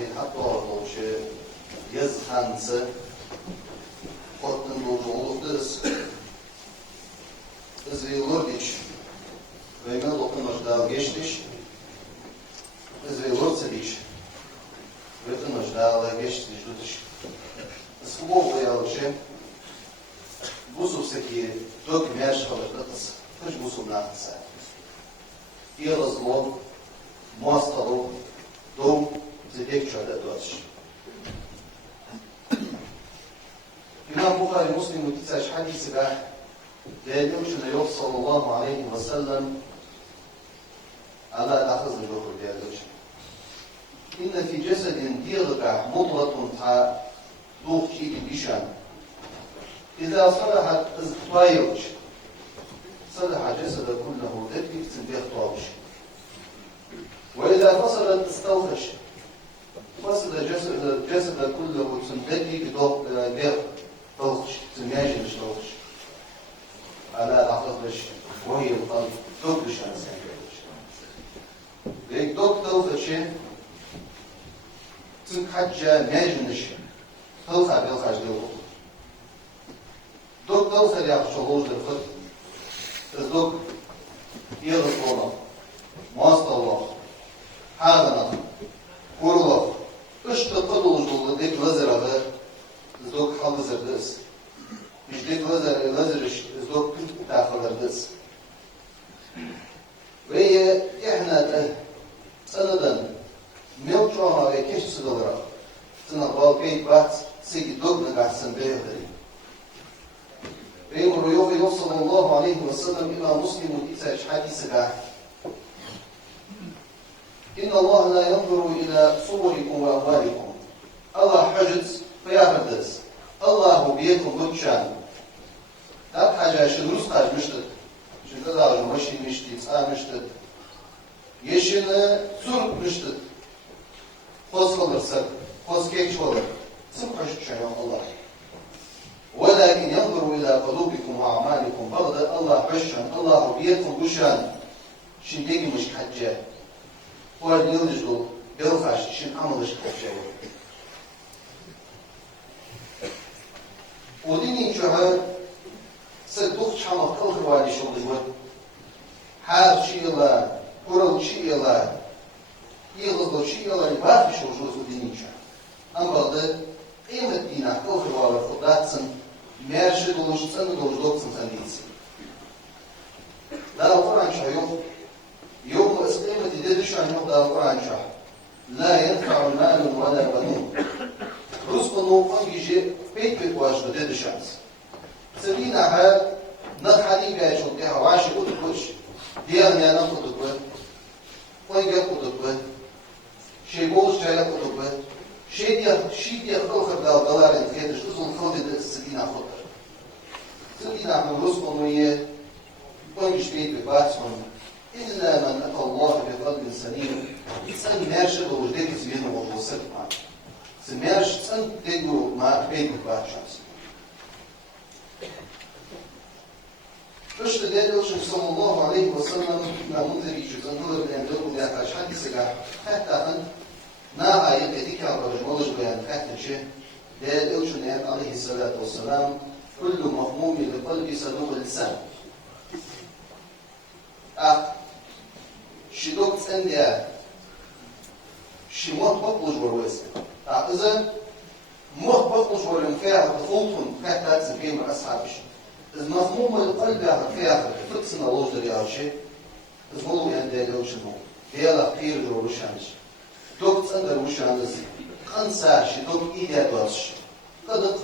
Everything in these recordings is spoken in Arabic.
في حتى وش يزخنس قطن الوجود درس زي لورجيش ويمن لقمش دال جيشتش زي لورسديش ويقمش دال جيشتش دوتش سبوب ويالشي بوسو سكي توك ماش خلق دتس خش بوسو بناقص يلزلو مواصلو دوم زيدك شهادة دوتش إمام بخاري مسلم وتسعش حديث بقى لأنه النبي صلى الله عليه وسلم على أخذ الجوهر ديالوش إن في جسد ديرقع مضغة تاع دوخ شيء بيشان إذا صلحت ازطايوش صلح جسد كله ذكي تنبيخ طاوش وإذا فصلت استوخش فصل جسد كله تنبكي بدوخ بيخ طوخش تنياجي مش طوخش على العقل وهي القلب دوكش عن سنجلش ليك دوك طوخش تنحجة ناجنش طوخة بيلخش ديوخ دوك طوخة ليعشلوش للخط دوك يغط الله مواصل الله حاضنا كورلا اشتقلوا جول ديك لزرة دوك حل زردس مش ديك لزرش دوك داخل زردس وهي احنا سندا ميلترونا وكيش سدورا سنة بالبيت بات سيجي دوك نقاسم بيهدري ويقول ريوغي صلى الله عليه وسلم إلى مسلم وكيساش حديث بعد إن الله لا ينظر إلى صوركم وأموالكم الله حجز فيعبدس الله بيكم بكشان لا حاجة شدروس قاج مشتد شدد مشي مشتد سا مشتد يشين سرق مشتد خوز خلصت خوز كيك شولر سم حجز شيء الله ولكن ينظر إلى قلوبكم وأعمالكم بغض الله حشان الله بيكم بكشان شنديك مش حجة وارد يلجلو بيلخاش شن عملش حجة وديني جهة سدوخ شامل كل خوالي شغل حال شيئا كرل شيئا يغضل شيئا يباقي شغل وديني جهة أم بغض قيمة دينا كل خوالي خداتسن مارشد ولوشتسن ولوشدوكسن تنديسي لا القرآن شهيوم يوم قيمة ديدش عن يوم القرآن شهر لا ينفع المال ولا بنون رزق نوقن يجي بيت واجد ديدش عنس سبينا هاد نتحدي بيعيش وكيها وعاشي قدوش ديان يانا قدوش ويجا قدوش شي بوش جايلا قدوش شي دي خلخر دولار انتخيدش تزل خلد سبينا خطر سبينا من رزق نوية ويجيش بيت باتسون إلا من أتى الله بقلب سليم سن ماشي وجدك زين ووصل معه سماش سن تيجو مع بيت باتشانس فشت دليل صلى الله عليه وسلم ما منذر يجوز أن نظر بأن دلو لا تشحن سجع حتى أن نا آية ذيك الرجل بيان حتى شيء دليل شنيان عليه الصلاة والسلام كل مهموم للقلب صدوق اللسان شدوك تسألني شموت بطلج ورويسك إذا موت بطلج ورمفاها تفوتهم كهتات سبيم أصحابش إذا مفهوم القلب فيها فتسنا الله دريا شيء إذا مولو يندي لوشنو هيلا قير دروشانش دوك تسأل دروشانش خنسا شدوك إيدا دوش قد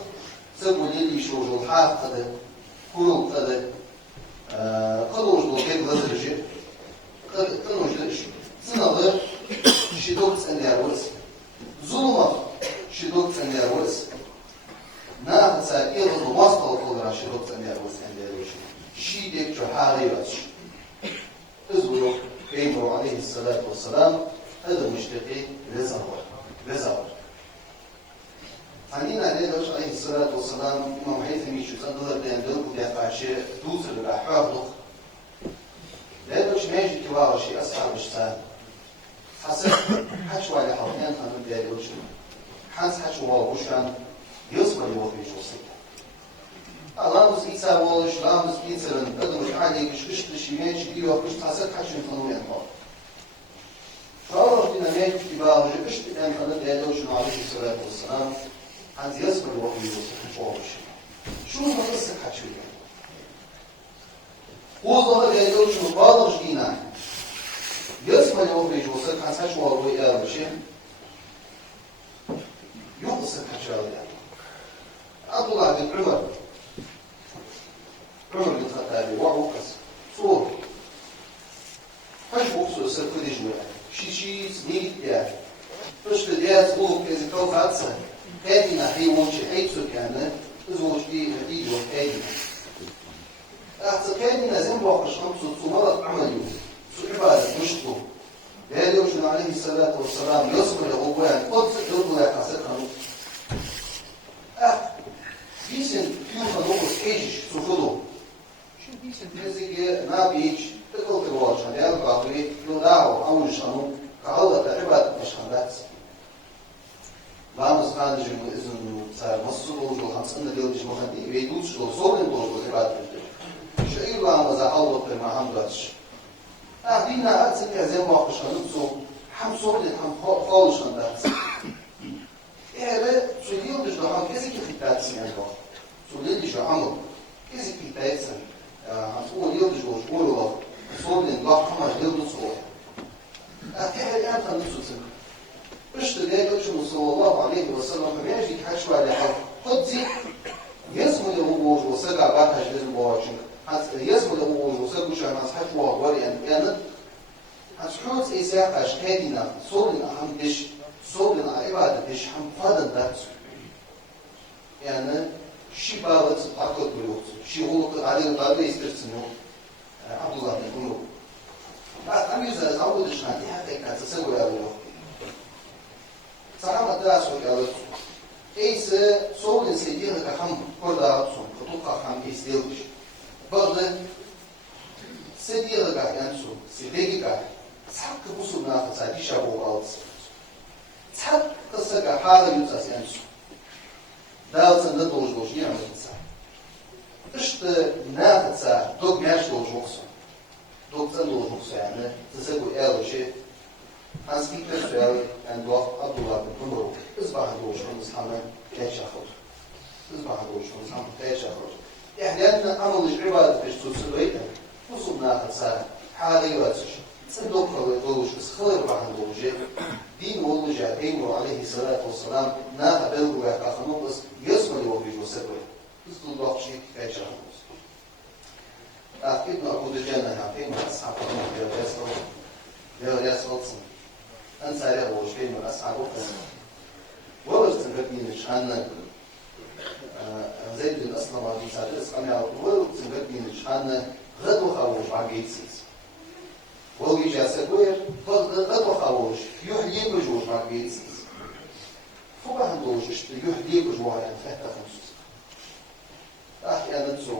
سبو ليلي شوجو الحاف قد كورو قد قدوش دوكيك لزرجي قدوش ليش سنظر شدوك تسأل يروس ظلمة شدوك تسأل يروس ناخد ساكير وماسطة وطلع شدوك تسأل يروس عند يروش شيدك جحاري بس ازولو كيمرو عليه الصلاة والسلام هذا مشتقي لزور عنينا عليه عليه الصلاة والسلام إمام حيثم يشوف أنظر بين دلق ودافع شيء توصل لحافظ لأنه مش ماشي كبار شيء أصحاب الشتان حسب حشو على حوالين خانم داري وشو حنس حشو وشان يصبر يوفي جوسي لامز إيسا والش لامز إيسرن أدمش عليك شكش تشيمين شكي وكش تحسك حشو خانو ينطق فأول دينا ميت كتباه وجبش بأن خانم داري وشو عليه الصلاة والسلام حنس يصبر يوفي جوسي شو مقصة حشو يعني وظهر داري وشو بالغ جدينا يصبر يوفي جوسي حنس حشو والوي آل يقصد حشاوية عبد الله بن عمر بن الخطاب وعوكس صور حش بوكسو سرقو دي جوية شي سنيك يعني فش بديات صور كذي كوف عدسة كادنا هي وانشي حيثو كان ازوج دي هديد وكادنا احسن كادنا زين بوقش خمسو صمرت عمليو سعبادة مشتو قال يوشن عليه الصلاة والسلام يصبر يغوان قدس يرضو يا قاسقها بيسن فيوخا نوكس كيجش سوفلو شو بيسن تنزيك نابيج تقل تقوال شان ديال قاطري يوداعو أول شانو كعودة عبادة مشخانات لا مسخان جي إذن صار مصر وجو خمسين ديال جي مخدي ويدوش لو صورن دوش عبادة شو إيلا مزا حوضة ما همداتش دينا أتسك زين واقش خلصو حم صوري حم خالص خندات إيه سوديو مش ده هم كذي كتير يعني هو سوديو دي شو عمل كذي كتير هنقول يوم جوش قولوا صوري الله كمان يوم صور أكيد الآن خلصو سن إيش تلاقي إيش صلى الله عليه وسلم ما يجي حشو على حد خد زي يسمو يهوج وسجع بعد هجلس بواشين يسمو يهوج وسجع مش أنا حشو وغوري يعني هتحوز إيساق أشكالنا صورنا أهم دش صورنا عبادة دش هم فادن دارس يعني شي بالغ أكتر بلوغ شي هو عليه طالب يسترسنه عبد الله بن عمر بعد أم يزال زود الشهادة حتى كانت تسوي على الوقت سلام الدرس وكذا إيس صور سيديه كهم كردا صون كتوقع هم يستيلش بعد سيديه كأنسو سيديه كأ sak busu na ta di shabo gals sak ka saka hala yuta sensu dal san da doj doj ni amsa işte na ta dog mesh doj okso dog san doj okso yani tsego elje han speaker söyle and dof abdullah bin umar isbah doj ons hamen keşahot isbah doj ons hamen keşahot yani لأن أمر العبادة في السلسلة وصلنا تا حالي واتش صدق فلوش خير بعد الوجه دين والوجه دين عليه الصلاة والسلام ناقة بلغة كخنوبس يسمى يوفي وسبب يصدق شيء كيشان أكيد أقول الجنة هاتين أصحاب النور يسول أنسى له وجهين من أصحابه ولست تنقدني شأن زيد بن أسلم في سادس أنا ولست تنقدني شأن غدو خوش عقيدسيس واللي جا سكوير غدو خوش يحيي بجوش عقيدسيس فوق هندوش يحيي بجوش فهتا خمسوس أحيانا تسو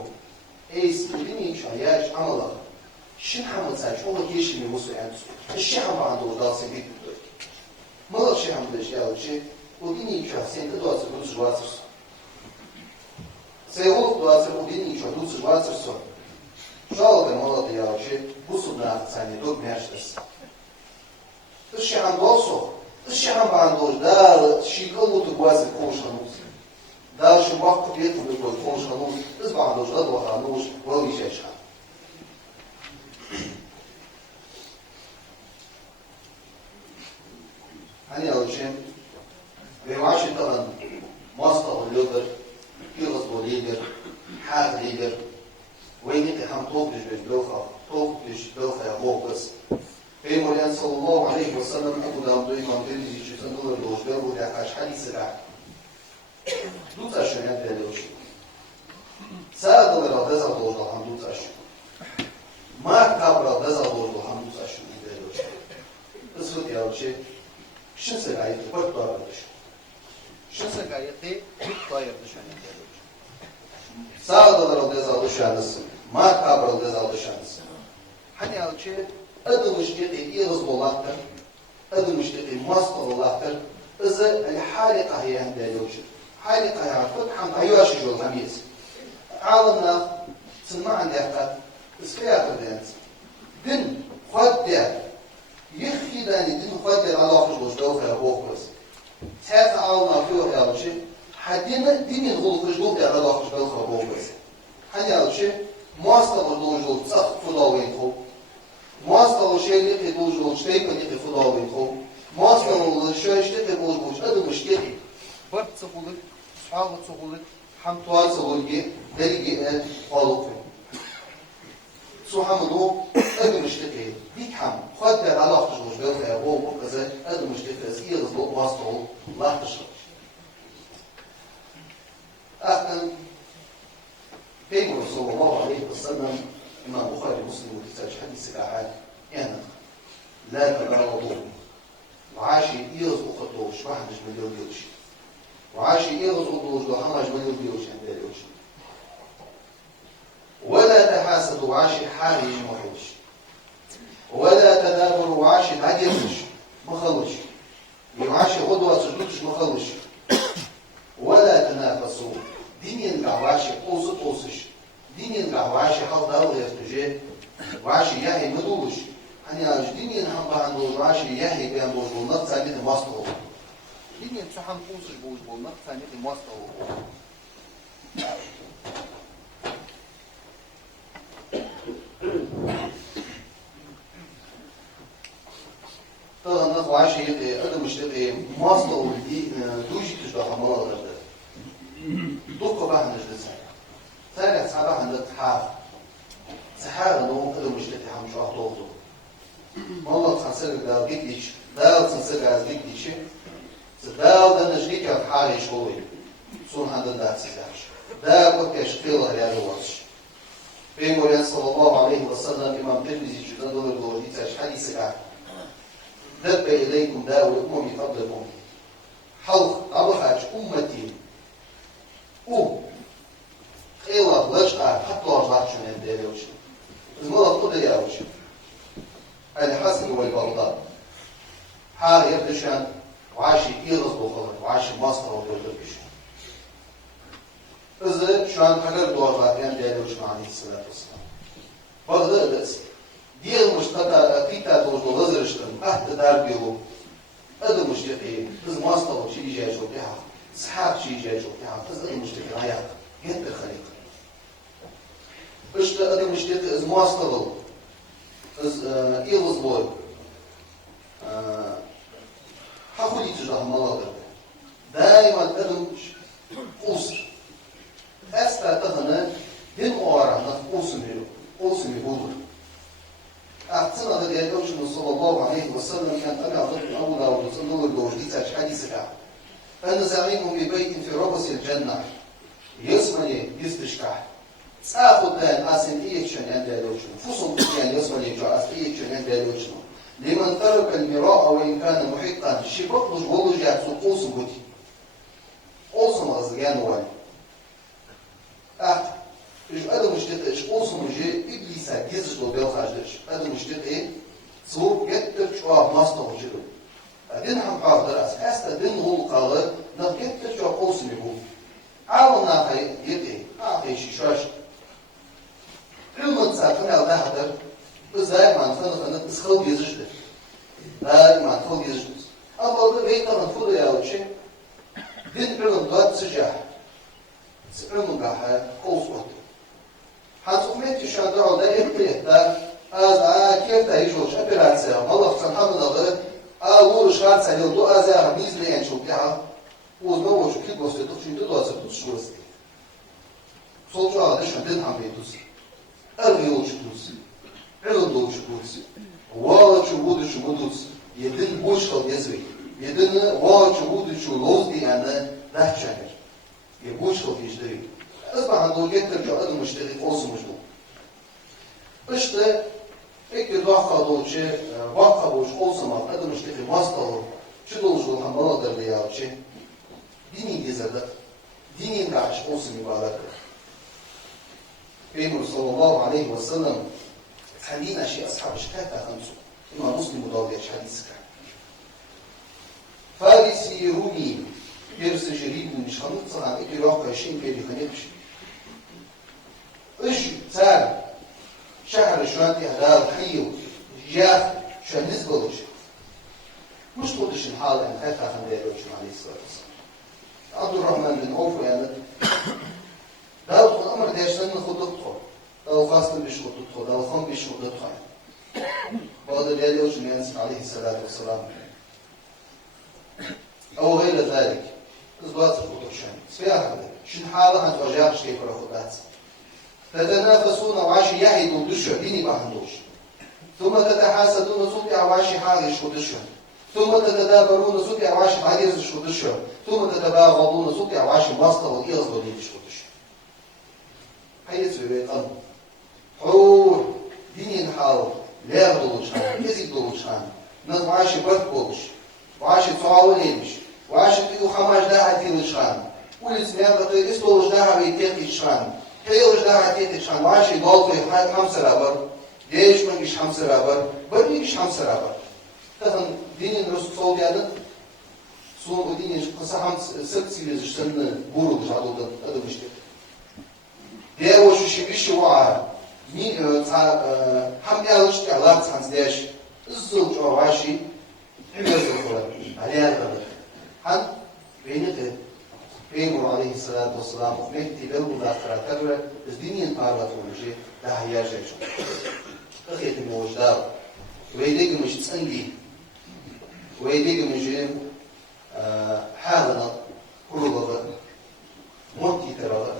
إيس بني شعياش عملا شن حمد سايش والله كيش اللي موسو يعنسو الشي حمد عنده داسي بيت مالا الشي حمد الشيء شيء وديني شخصين تدوس بدوس جواسر سيقول دوس وديني شو دوس جواسر سو شغل مالا ديالشي بوسنا ثاني دوب ماشتس الشي حمد وصو الشي حمد عنده دار شي كله تجواسر كوش خنوس دار شو وقت بيته بيقول كوش خنوس اسمع عنده غدوة خنوس ولو يشيش hani alışım ve Washington'ın Moskova lider, Kyrgyzstan lider, Haag lider, ve yine ham topluş bir dofa ya boğaz. Peygamber sallallahu aleyhi ve sellem Abu Davud İmam Tirmizi için dolar dolar bu da kaç hadisi var. Duta şöyle diyor. Sağdalar da za dolar ham duta şu. Ma kabra da za dolar ham duta şu diyor. Isfut ya şey شنسة قاعدة بط طايردش شنسة قاعدة بط طايردش يعني ساعة دولار ده زالش يانس ما كابر ده زالش يانس hani alçı adılış diye İngiliz bolattan أدم مشتقي مواصل الله تر إذا الحالقة هي عند الوش حالقة هي عفوا حم عياش جو الخميس عالمنا سمع عند يحقق إسكيا فردانس دن خدع يخي داني دن خدع على خشوش دوفها بوكس تحت عالنا فيه يا وشي حدينا دين الغلط خشوش على خشوش دوفها بوكس حني يا وشي مواصل الدوجو صح فضاوين خو مواصل الشيء اللي دوجو شتيك اللي فضاوين خو مواصل الشيء شتيك دوجو أدم مشتقي برد سقولك صحابة سقولك حمتوال سقولك دليل قالوك سبحانه أدم مشتقي بيك حم خدر على خشوش دوفها هو كذا أدم مشتقي زي غزلو مواصل لا تشرب أحسن بيقول صلى الله عليه وسلم إمام بخاري مسلم وتحتاج حديث الأحاد يعني لا تبغضوا وعاشي يغز أخطوش ما حدش مليون ديوش وعاشي يغز أخطوش لو حماش مليون ديوش عند ديوش ولا تحاسدوا وعاشي حالي محوش ولا تدابروا وعاشي تعجبش ما خلش وعاشي غدوة سجدوش ما خلش ولا تنافسوا دين العواشي قوسش دين العواشي حظ دولة يفتجي وعاشي ياهي مدوش هني دين هم عنده وعاشي ياهي بين بوجبول نقص عليه مواصله دين سحن قوسش بوجبول نقص عليه مواصله طبعا نقص وعاشي أدم مشتقي مواصله دي دوشي تشبه حمالة غير دوكو بقى نجلس ثانية سحابة عند تحاف سحابة نوم كده مشتتي حمش أحطوه والله تنسلق دا بيكيش دا تنسلق از بيكيش دا نجليك في حالي شغلي سون عند دا تسيحش دا قد كشفيله يا جواش بيقول صلى الله عليه وسلم إمام ترمزي جدا دول الدولي تاش حديث قاعد دب إليكم دا والأمم قبلكم حلق أبخاج أمتي خيلا لجأ حتى أربعة شنين ديروش المرض قد يروش الحسن والبغضاء حال يردشان وعاشي إيرز بخلق وعاشي مصر وبيردش إذا شان حقر دوارباتين ديروش مع عليه الصلاة والسلام بغضاء بس ديال مشتقى قيتا دوجو غزرشتن أهد دار بيلو أدو مشتقين إذا مصر وشي جايشو بيها سحاب شي جايشو بيها إذا مشتقين عياق يهد الخليقة إيش أدو مشتقي إذا مصر إذا إيرز بوي حاولي تجاه ملاقر دائما أدو قوسر أستا تغنى دين أوارا قوسمي بولر أعتنا هذا يدوش من صلى الله عليه وسلم كان أنا أعطيك أولا وتصنع الدوش دي تاج حديثك أنا زعيم ببيت في ربس الجنة يسمني يستشكح سأخذ دان أسن إيكشن عند دوشن فصل يعني يسمني جو أس إيكشن عند دوشن لمن ترك المراء وإن كان محقا شبك نجول جات سقوس بوتي قوسم غزيان واني إيش أدو مشتق إيش قوسم جي إبليسا جيزش لو بيل خاجدش أدو مشتق إيه صوب يتر شواب مصنع جلو دين هم قاف درس أستا دين هو قال نفكت شواب قوسم يبو عاون ناقي يتي ناقي شيشاش علم تساقن على هذا إزاي ما نفهم إسخال جيزش ده دائما نفهم جيزش أول بيت من فوق يا وشي دين علم دوت سجاح علم قاحة قوس وقت حتقومت شادر ده إبتداء ده از كيف تهيجوش أبيراتسيا الله سبحانه وتعالى أول شهر سنة دو أزاي ميز لين شو بيها وزنو شو كيد بسيط شو يدو أزاي توش شو بس صوت هذا شو دين هم بيتوس أرجو شو توس علو شو توس والله شو بود شو بدوس يدين بوش خل يزوي يدين والله شو بود شو لوز دي أنا ده شهر يبوش خل يجدري أصبح عنده جتر جاء مشتري قوس مجنون إشته إكيد واقع دول شيء واقع بوش قوس ما هذا مشتري ماستر شو دول شو هم بلادر ليا شيء ديني جزدة ديني نعش قوس مبارك بيقول صلى الله عليه وسلم حديث شيء أصحاب شكاكة خمسة إما مسلم مضاد حديث كان فسيروني يرس جريد مش هنقصر عن إكي روح عشرين كيلي خنيبش إيش سار شهر شوانتي هدال خيو جاف شو نسبة لش مش قلتش الحال أن خايفة خندير وشو عليه الصلاة والسلام عبد الرحمن بن عوف يعني داود خد أمر ديش لن نخد تدخل داود فاصل بيش خد تدخل داود خم بيش خد تدخل بعد اليالي وجه ينسف عليه الصلاة والسلام أو غير ذلك إزباط الخطر شان سفيا هذا شن حالة هنت وجاقش كيف رخدات تتنافسون وعاشي يحيدوا دشو ديني بهندوش ثم تتحاسدون صوتي عواشي حاجش ودشو ثم تتدابرون صوتي عواشي حاجش ودشو ثم تتباغضون صوتي عواشي ماسطة والإيغز وديش ودشو هيا سوي قلب حور ديني الحال لا يغضوشان يزيد دوشان ناس وعاشي بركوش وعاشي تعاونيمش وعاشي تيو خماش داها تيلشان ولس ميادة استولش داها بيتيقشان حيوش داها تيتشان وعاشي ضالتو خمسة رابر ليش ما نجيش خمسة رابر بل نجيش خمسة رابر تفن دين الرسول صلى الله عليه وسلم صون ودين قصة خمس ست سيلز سن بورو جادو ده مشتك ده وش شبيش وعار مين هم يالش تعلق سانسداش الزوج وعاشي عليها الغدر هن بينته بيمر عليه الصلاة والسلام ومكتي بلغ داخل كبرة الدنيا طارت ونجي ده هي جيش أخيت الموجدار ويديك مش تسندي ويديك مش حالنا كل ضغط مرتي ترى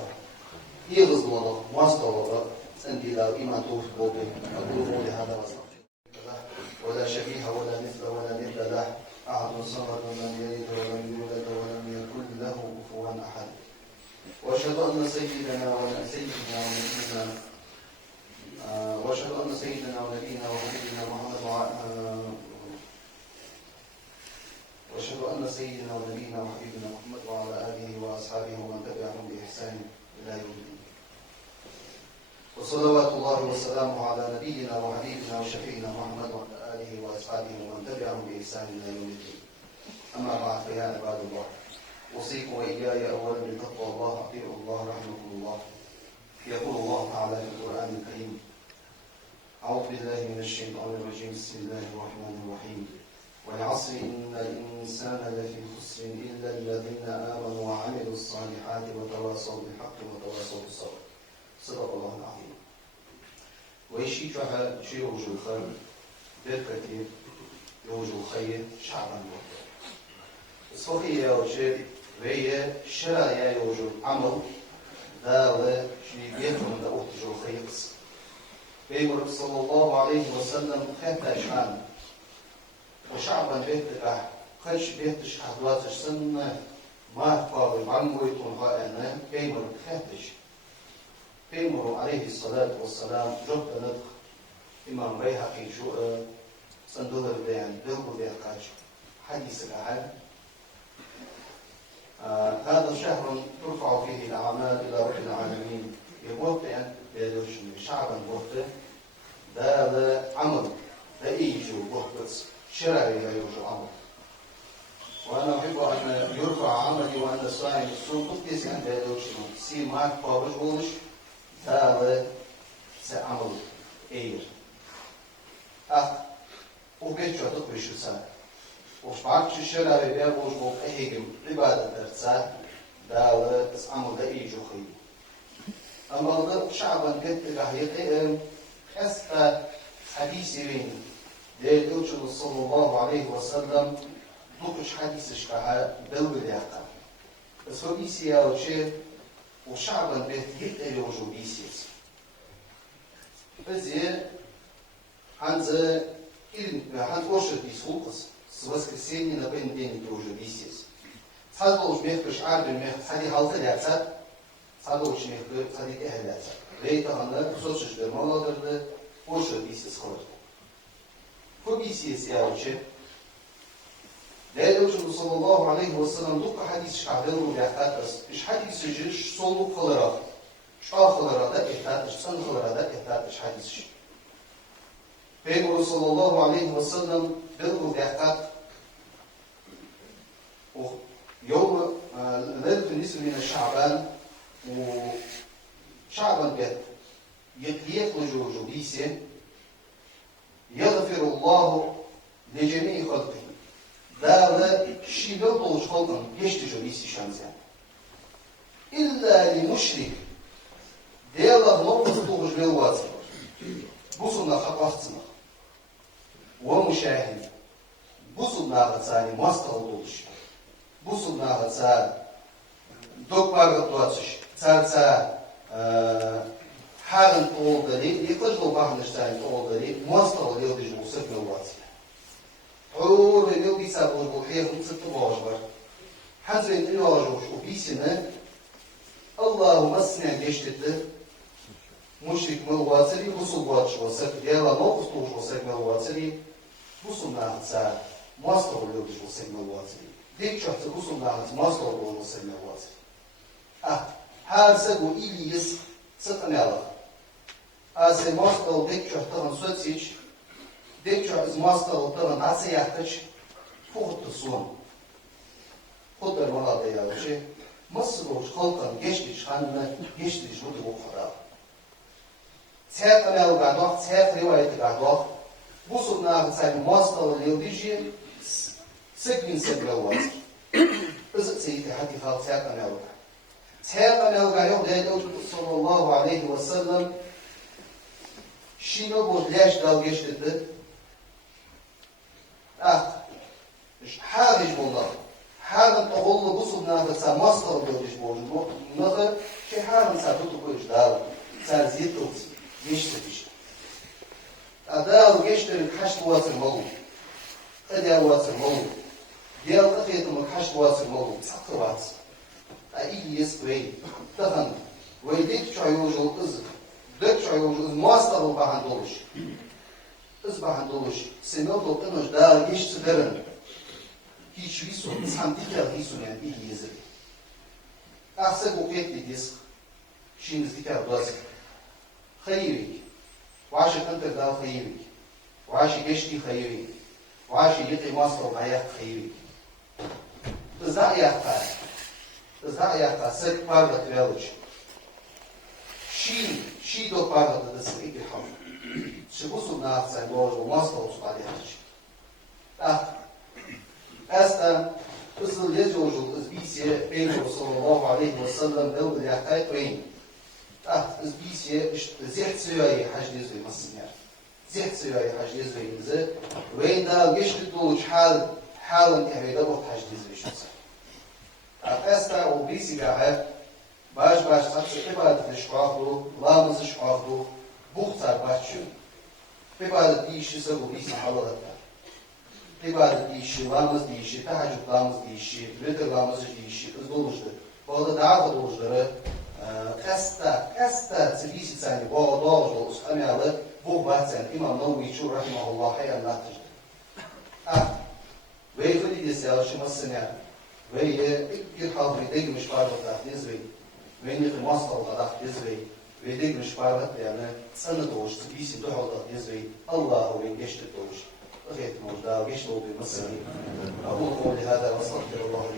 يغز ضغط مواصلة تسندي لا إيمان توفي بوبي أقول قولي هذا وصف ولا شبيه ولا مثل ولا مثل له أحد صمد لم يلد ولم يولد ولم يكن له كفوا أحد وأشهد أن سيدنا ونبينا وأشهد أن سيدنا ونبينا وحبيبنا محمد وأشهد أن سيدنا ونبينا وحبيبنا محمد وعلى آله وأصحابه ومن تبعهم بإحسان إلى يوم الدين وصلوات الله وسلامه على نبينا وحبيبنا وشفيعنا محمد وعلى آله وأصحابه ومن تبعهم بإحسان إلى يوم الدين. أما بعد فيا عباد الله أوصيكم وإياي أولا بتقوى الله أطيعوا الله رحمكم الله. يقول الله تعالى في القرآن الكريم: أعوذ بالله من الشيطان الرجيم بسم الله الرحمن الرحيم والعصر إن الإنسان لفي خسر إلا الذين آمنوا وعملوا الصالحات وتواصوا بالحق وتواصوا بالصبر. صدق الله العظيم. ويشي فها شي يوجو الخير بركتي يوجو الخير شعبا وقتا صفية وشي وهي شرايا يوجو عمل دالة شي بيفهم دا أوتجو الخير بيقول صلى الله عليه وسلم خيطة شان وشعبا بيتك خش بيتش حضواتش سنة ما فاضل عمويتون غائنا بيقول خيطش بيمر عليه الصلاة والسلام جبت ندخ إمام بيهقي شو صندوق البيان بلغو بيقاش حديث الأحد هذا الشهر ترفع فيه الأعمال إلى رب العالمين يبوت أن يدوش شعبا بوت ده عمل ده يجو بوت شرعي يجو عمل وأنا أحب أن يرفع عملي وأنا صايم السوق قدس أن يدوش سي ماك فابش ولش هذا سأعمل إير وبيتشو تقبل شو سنة وشبعك الشرع بيبيع وجبوك أهيجم عبادة ترسال ده سأعمل ده إيجو خي أما ده شعبا قد رح حسب حديثين ليلوجه صلى الله عليه وسلم نقش حديث شكاها بالبداية بس هو بيسيا وشيء وشعبا بيت اللي وجو بيسيس بزي عند ورشة بيسوقس سواس كرسيني نبين بين وجو بيسيس صادوش ميخش عارب ميخ صادي حالته لاتسات صادوش ميخ صادي تهل لاتسات ريتا هنا بسوشش برمالا درده ورشة بيسيس خورد كو بيسيس يا وشي لا يوجد صلى الله عليه وسلم دق حديث شعبان وبيحتاج بس مش حديث يجيش صلوا خلرات شعب خلرات ده احتاج سن خلرات ده احتاج مش حديث شيء بيقول صلى الله عليه وسلم بيقول بيحتاج النصف من شعبان وشعبان بيت يخرج بيسه يغفر الله لجميع خلقه داغ شيء يطلج خلقا يشتج بيسي شمسان إلا لمشرك ديالله نقص طوغج بالواتر بوصلنا خطواتنا ومشاهد بوصلنا غتساني ماستر طوغج بوصلنا غتساني دوكبار غتواتش تسالسا حاغن طولدري يقجلو باهنش تاني طولدري ماستر يودج بوصف بالواتر عور بيو بيسابوش بوحيه خمسة باجبر حزين الواجوش وبيسنا اللهم اسمع جشتت مشرك ملواتري بوصل واتش وسك ديالا نوقف طوش وسك ملواتري بوصل ناهت سا ماستر يودج وسك ملواتري ديك شخص بوصل ناهت ماستر وسك ملواتري هذا سجو إليس ستنالا هذا ماستر ديك شخص تغن سوتسيج ديك شخص ماستر تغن عسى يحتاج فوق التصون خد المرض يا وجه مصر خلقا جشتش خاننا جشتش ودي بخرا تساق أنا وقعدوه تساق رواية قعدوه بوصل ناخد سايب ماستر اللي وديجي سجن سجلوات إذا سيدي حتى خالد تساق أنا وقع تساق أنا وقع يوم ده صلى الله عليه وسلم شنو بود ليش دال جشتت حاجج والله حالا تقول بوصل ناخد سا ماستر بوديش بوجو نخر شي حالا سابتو كويش دال سار زيتو يشتبش أداو يشتري الحشد واسر مولو أداو واسر مولو ديال تخيط الحشد واسر مولو تسقرات أيدي يسكوي تخن ويديك شعيوجو إز ديك شعيوجو إز ماستر وباهن دولش إز باهن دولش سميوتو قنوش دال يشتدرن hiçbir sorun, santikal hiçbir yani iyi yazılı. Aksa koketli disk, şimdi zikar dozi. Hayırlık, vaşı kantırdal hayırlık, vaşı geçti hayırlık, vaşı yıkı masal ayak hayırlık. Iza ayakta, sık parlat veluç. Şi do parlat da sık ikil hamd. Şibusu nafsa boğaz masal olsun ayakta. Esta ısıl yazıcılık izbisiye Peygamber sallallahu aleyhi ve sellem devlet yahtay koyun. İzbisiye ziht sıyayı hacd yazıyı masınlar. Ziht sıyayı hacd yazıyımızı ve daha geçti doluç halın tehvide bu hacd yazıyı şunsa. Esta o bisi gahe baş satsı ibadet şuaflu, lamızı şuaflu, buhtar başçı. İbadet değişirse bu bisi halatta. İbadet değişir, lamız değişir, tehaccüdlarımız değişir, vitrlarımız değişir, ızdoluştur. Bu arada daha da doluşları kasta sibisi sani, bu arada doluştu, amiyalı bu bahsen İmam Nawawi rahimahullah hayanlattır. Ve ifade dese alışmasın ya, ve bir halde degmiş varlıkta dizveyi, ve nefri masalda dizveyi, ve degmiş varlıkta yani sanı doğuş, sibisi doğalda dizveyi, Allah'u ve geçti doğuş. غير موجودة وجيش موضوع مصري أقول قولي هذا وأستغفر الله لي